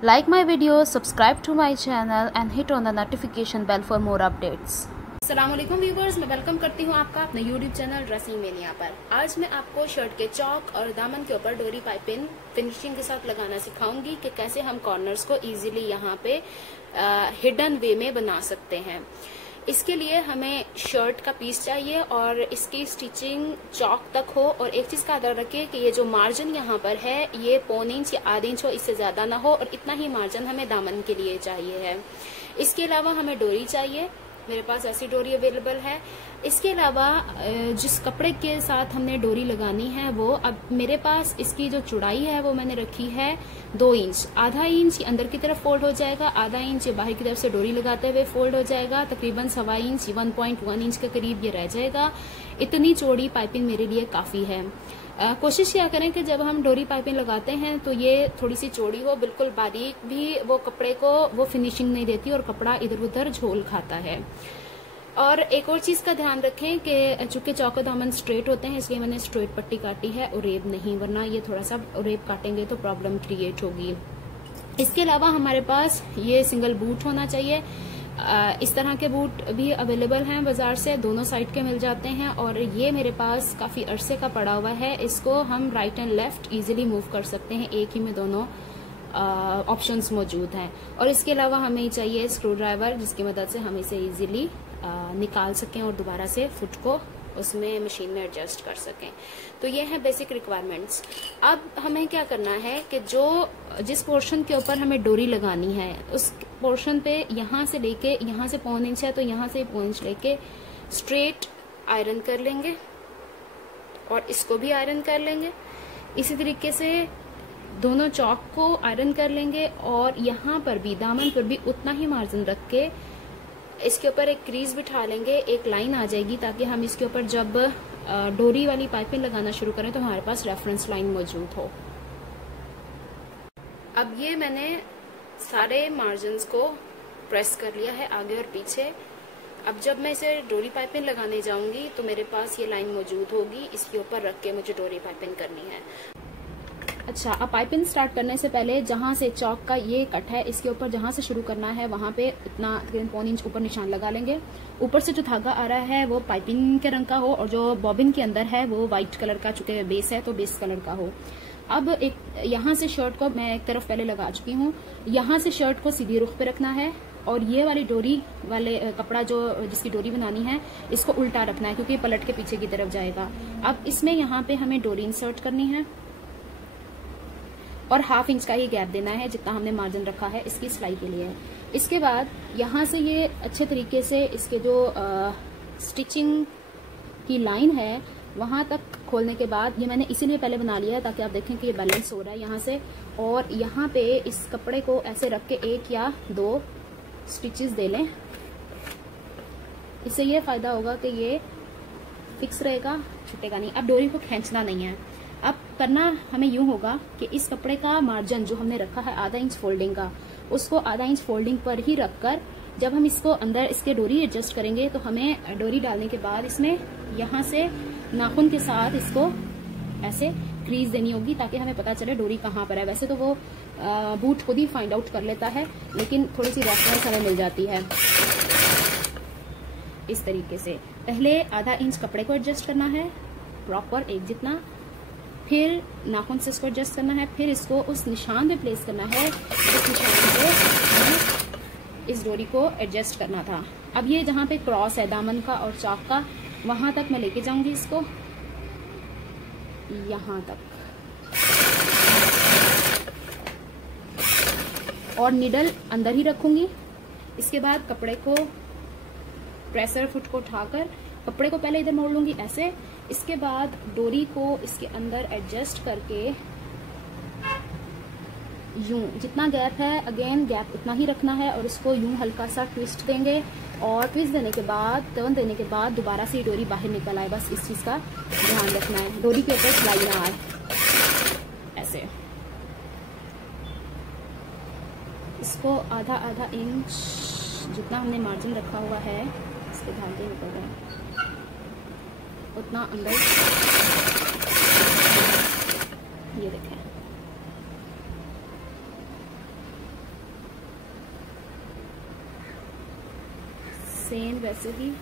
Like my video, subscribe to my channel and hit on the notification bell for more updates. अस्सलाम वालेकुम viewers, मैं welcome करती हूँ आपका अपने यूट्यूब चैनल ड्रेसिंग मेनिया पर। आज मैं आपको शर्ट के चौक और दामन के ऊपर डोरी पाइपिंग फिनिशिंग के साथ लगाना सिखाऊंगी कि कैसे हम कॉर्नर्स को इजीली यहाँ पे हिडन वे में बना सकते हैं। इसके लिए हमें शर्ट का पीस चाहिए और इसकी स्टिचिंग चौक तक हो, और एक चीज का ध्यान रखें कि ये जो मार्जिन यहाँ पर है ये 1.25 इंच या आधा इंच हो, इससे ज्यादा ना हो, और इतना ही मार्जिन हमें दामन के लिए चाहिए है। इसके अलावा हमें डोरी चाहिए, मेरे पास ऐसी डोरी अवेलेबल है। इसके अलावा जिस कपड़े के साथ हमने डोरी लगानी है वो, अब मेरे पास इसकी जो चौड़ाई है वो मैंने रखी है 2 इंच। आधा इंच अंदर की तरफ फोल्ड हो जाएगा, आधा इंच बाहर की तरफ से डोरी लगाते हुए फोल्ड हो जाएगा, तकरीबन 1.25 इंच 1.1 इंच के करीब ये रह जाएगा। इतनी चौड़ी पाइपिंग मेरे लिए काफी है। कोशिश किया करें कि जब हम डोरी पाइपिंग लगाते हैं तो ये थोड़ी सी चौड़ी हो, बिल्कुल बारीक भी वो कपड़े को वो फिनिशिंग नहीं देती और कपड़ा इधर उधर झोल खाता है। और एक और चीज का ध्यान रखें कि चूंकि चौको दामन स्ट्रेट होते हैं इसलिए मैंने स्ट्रेट पट्टी काटी है, उरेब नहीं, वरना ये थोड़ा सा उरेब काटेंगे तो प्रॉब्लम क्रिएट होगी। इसके अलावा हमारे पास ये सिंगल बूट होना चाहिए। इस तरह के बूट भी अवेलेबल हैं बाजार से, दोनों साइड के मिल जाते हैं, और ये मेरे पास काफी अरसे का पड़ा हुआ है। इसको हम right and left easily move कर सकते हैं, एक ही में दोनों ऑप्शंस मौजूद हैं। और इसके अलावा हमें चाहिए स्क्रू ड्राइवर, जिसकी मदद से हम इसे इजीली निकाल सकें और दोबारा से फुट को उसमें मशीन में एडजस्ट कर सकें। तो ये है बेसिक रिक्वायरमेंट्स। अब हमें क्या करना है कि जिस पोर्शन के ऊपर हमें डोरी लगानी है उस पोर्शन पे यहाँ से लेके, यहाँ से 1.25 इंच है तो यहाँ से 1.25 इंच लेके स्ट्रेट आयरन कर लेंगे और इसको भी आयरन कर लेंगे। इसी तरीके से दोनों चौक को आयरन कर लेंगे और यहाँ पर भी दामन पर भी उतना ही मार्जिन रख के इसके ऊपर एक क्रीज बिठा लेंगे, एक लाइन आ जाएगी ताकि हम इसके ऊपर जब डोरी वाली पाइपिंग लगाना शुरू करें तो हमारे पास रेफरेंस लाइन मौजूद हो। अब ये मैंने सारे मार्जिन्स को प्रेस कर लिया है आगे और पीछे। अब जब मैं इसे डोरी पाइपिंग लगाने जाऊंगी तो मेरे पास ये लाइन मौजूद होगी, इसके ऊपर रख के मुझे डोरी पाइपिंग करनी है। अच्छा, अब पाइपिंग स्टार्ट करने से पहले जहां से चौक का ये कट है इसके ऊपर जहां से शुरू करना है वहां पे इतना 1.25 इंच ऊपर निशान लगा लेंगे। ऊपर से जो धागा आ रहा है वो पाइपिंग के रंग का हो और जो बॉबिन के अंदर है वो व्हाइट कलर का, चूंकि बेस है तो बेस कलर का हो। अब एक यहाँ से शर्ट को मैं एक तरफ पहले लगा चुकी हूँ, यहाँ से शर्ट को सीधी रुख पे रखना है और ये वाली डोरी वाले कपड़ा जो जिसकी डोरी बनानी है इसको उल्टा रखना है क्योंकि पलट के पीछे की तरफ जाएगा। अब इसमें यहाँ पे हमें डोरी इंसर्ट करनी है और 1/2 इंच का ही गैप देना है जितना हमने मार्जिन रखा है इसकी सिलाई के लिए। इसके बाद यहाँ से ये अच्छे तरीके से इसके जो स्टिचिंग की लाइन है वहां तक खोलने के बाद, ये मैंने इसीलिए पहले बना लिया है ताकि आप देखें कि ये बैलेंस हो रहा है यहाँ से, और यहाँ पे इस कपड़े को ऐसे रख के 1 या 2 स्टिचेस दे लें। इससे ये फायदा होगा कि ये फिक्स रहेगा, छूटेगा नहीं। अब डोरी को खींचना नहीं है। अब करना हमें यूं होगा कि इस कपड़े का मार्जिन जो हमने रखा है आधा इंच फोल्डिंग का, उसको आधा इंच फोल्डिंग पर ही रखकर जब हम इसको अंदर इसके डोरी एडजस्ट करेंगे तो हमें डोरी डालने के बाद इसमें यहाँ से नाखून के साथ इसको ऐसे क्रीज देनी होगी ताकि हमें पता चले डोरी कहाँ पर है। वैसे तो वो बूट खुद ही फाइंड आउट कर लेता है, लेकिन थोड़ी सी रेफरेंस हमें मिल जाती है। इस तरीके से पहले आधा इंच कपड़े को एडजस्ट करना है प्रॉपर एक जितना, फिर नाखून से इसको एडजस्ट करना है, फिर इसको उस निशान पे प्लेस करना है जिस निशान पे इस डोरी को एडजस्ट करना था। अब ये जहां पे क्रॉस है दामन का और चौक का, वहां तक मैं लेके जाऊंगी इसको, यहां तक, और निडल अंदर ही रखूंगी। इसके बाद कपड़े को प्रेसर फुट को उठाकर कपड़े को पहले इधर मोड़ लूंगी ऐसे। इसके बाद डोरी को इसके अंदर एडजस्ट करके यूं, जितना गैप है अगेन गैप उतना ही रखना है, और इसको यूं हल्का सा ट्विस्ट देंगे, और ट्विस्ट देने के बाद, टर्न देने के बाद दोबारा से डोरी बाहर निकल आए, बस इस चीज का ध्यान रखना है। डोरी के ऊपर सिलाई ना आए, ऐसे। इसको आधा इंच जितना हमने मार्जिन रखा हुआ है इसके धागे निकल रहे हैं उतना अंदर, ये देखें सेम वैसे ही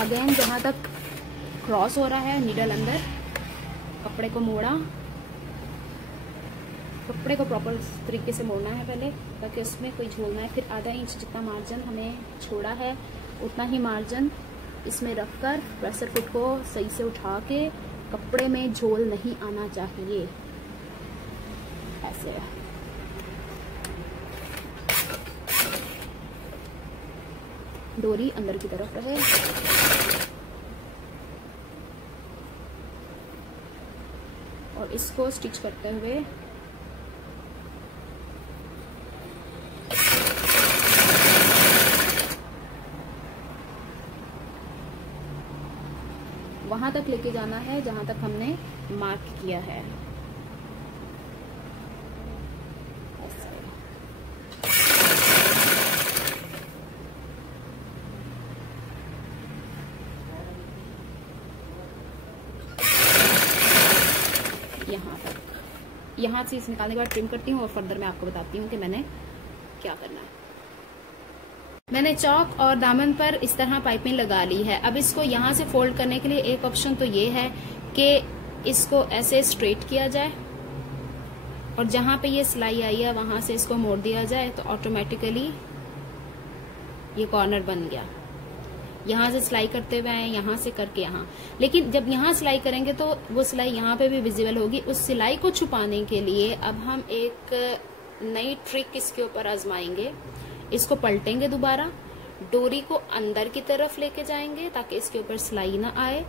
अगेन जहां तक क्रॉस हो रहा है नीडल अंदर, कपड़े को मोड़ा, कपड़े को प्रॉपर तरीके से मोड़ना है पहले ताकि उसमें कोई झोल ना है। फिर आधा इंच जितना मार्जिन हमें छोड़ा है उतना ही मार्जिन इसमें रखकर प्रेशर फुट को सही से उठा के, कपड़े में झोल नहीं आना चाहिए, ऐसे। डोरी अंदर की तरफ रहे। और इसको स्टिच करते हुए वहां तक लेके जाना है जहां तक हमने मार्क किया है। यहाँ तक, यहाँ से इस निकालने के बाद ट्रिम करती हूँ और फर्दर मैं आपको बताती हूँ कि मैंने क्या करना है। मैंने चौक और दामन पर इस तरह पाइपिंग लगा ली है। अब इसको यहाँ से फोल्ड करने के लिए एक ऑप्शन तो ये है कि इसको ऐसे स्ट्रेट किया जाए और जहां पे ये सिलाई आई है वहां से इसको मोड़ दिया जाए तो ऑटोमेटिकली ये कॉर्नर बन गया। यहाँ से सिलाई करते हुए आए, यहाँ से करके यहाँ, लेकिन जब यहाँ सिलाई करेंगे तो वो सिलाई यहाँ पे भी विजिबल होगी। उस सिलाई को छुपाने के लिए अब हम एक नई ट्रिक इसके ऊपर आजमाएंगे। इसको पलटेंगे दोबारा, डोरी को अंदर की तरफ लेके जाएंगे ताकि इसके ऊपर सिलाई ना आए।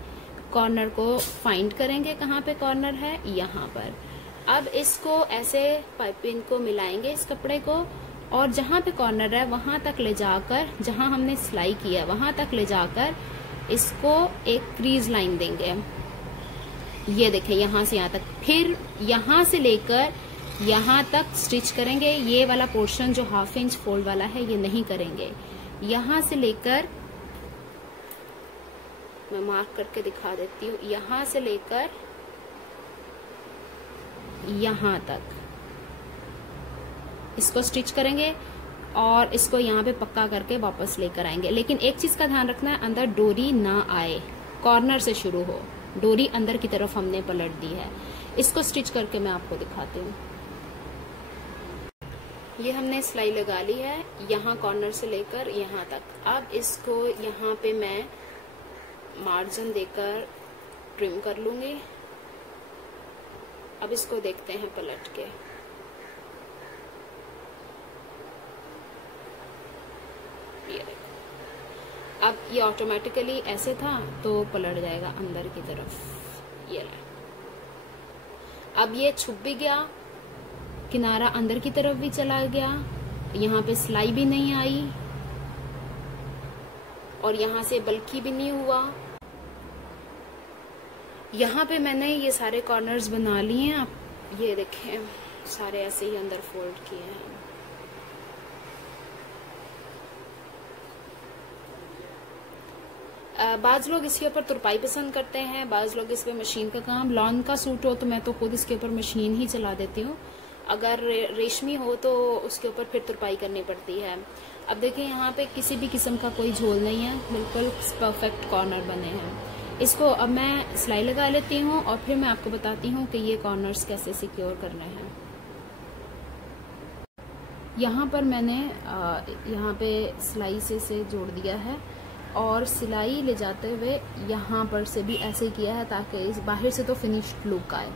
कॉर्नर को फाइंड करेंगे, कहाँ पे कॉर्नर है, यहाँ पर। अब इसको ऐसे पाइपिंग को मिलाएंगे इस कपड़े को और जहां पे कॉर्नर है वहां तक ले जाकर, जहां हमने सिलाई की है वहां तक ले जाकर इसको एक क्रीज लाइन देंगे। ये देखें, यहाँ से यहाँ तक, फिर यहाँ से लेकर यहाँ तक स्टिच करेंगे। ये वाला पोर्शन जो 1/2 इंच फोल्ड वाला है ये नहीं करेंगे। यहाँ से लेकर, मैं मार्क करके दिखा देती हूँ, यहाँ से लेकर यहाँ तक इसको स्टिच करेंगे और इसको यहाँ पे पक्का करके वापस लेकर आएंगे। लेकिन एक चीज का ध्यान रखना है, अंदर डोरी ना आए, कॉर्नर से शुरू हो, डोरी अंदर की तरफ हमने पलट दी है। इसको स्टिच करके मैं आपको दिखाती हूँ। ये हमने सिलाई लगा ली है यहाँ कॉर्नर से लेकर यहाँ तक। अब इसको यहाँ पे मैं मार्जिन देकर ट्रिम कर लूंगी। अब इसको देखते हैं पलट के। ये देखो, अब ये ऑटोमेटिकली ऐसे था तो पलट जाएगा अंदर की तरफ। ये ले, अब ये छुप भी गया, किनारा अंदर की तरफ भी चला गया, यहाँ पे सिलाई भी नहीं आई और यहाँ से बल्कि भी नहीं हुआ। यहाँ पे मैंने ये सारे कॉर्नर्स बना लिए हैं। आप ये देखें, सारे ऐसे ही अंदर फोल्ड किए हैं। बाज लोग इसके ऊपर तुरपाई पसंद करते हैं, बाज लोग इस पे मशीन का काम। लॉन का सूट हो तो मैं तो खुद इसके ऊपर मशीन ही चला देती हूँ। अगर रेशमी हो तो उसके ऊपर फिर तुरपाई करनी पड़ती है। अब देखिए, यहाँ पे किसी भी किस्म का कोई झोल नहीं है, बिल्कुल परफेक्ट कॉर्नर बने हैं। इसको अब मैं सिलाई लगा लेती हूँ और फिर मैं आपको बताती हूँ कि ये कॉर्नर्स कैसे सिक्योर करने हैं। यहाँ पर मैंने यहाँ पे सिलाई से जोड़ दिया है और सिलाई ले जाते हुए यहाँ पर से भी ऐसे किया है ताकि इस बाहर से तो फिनिश्ड लुक आए,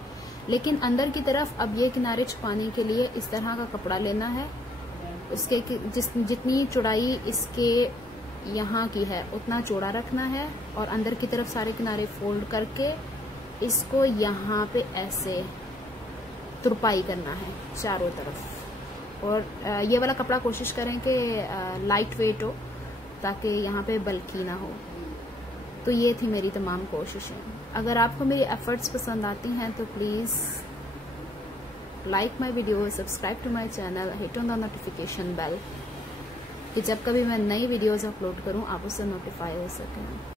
लेकिन अंदर की तरफ अब ये किनारे छुपाने के लिए इस तरह का कपड़ा लेना है। उसके जितनी चौड़ाई इसके यहाँ की है उतना चौड़ा रखना है और अंदर की तरफ सारे किनारे फोल्ड करके इसको यहाँ पे ऐसे तुरपाई करना है चारों तरफ। और ये वाला कपड़ा कोशिश करें कि लाइट वेट हो ताकि यहाँ पे बल्कि ना हो। तो ये थी मेरी तमाम कोशिशें। अगर आपको मेरी एफर्ट्स पसंद आती हैं तो please like my video, subscribe to my channel, hit on the notification bell कि जब कभी मैं नई वीडियोस अपलोड करूं आप उससे नोटिफाई हो सकें।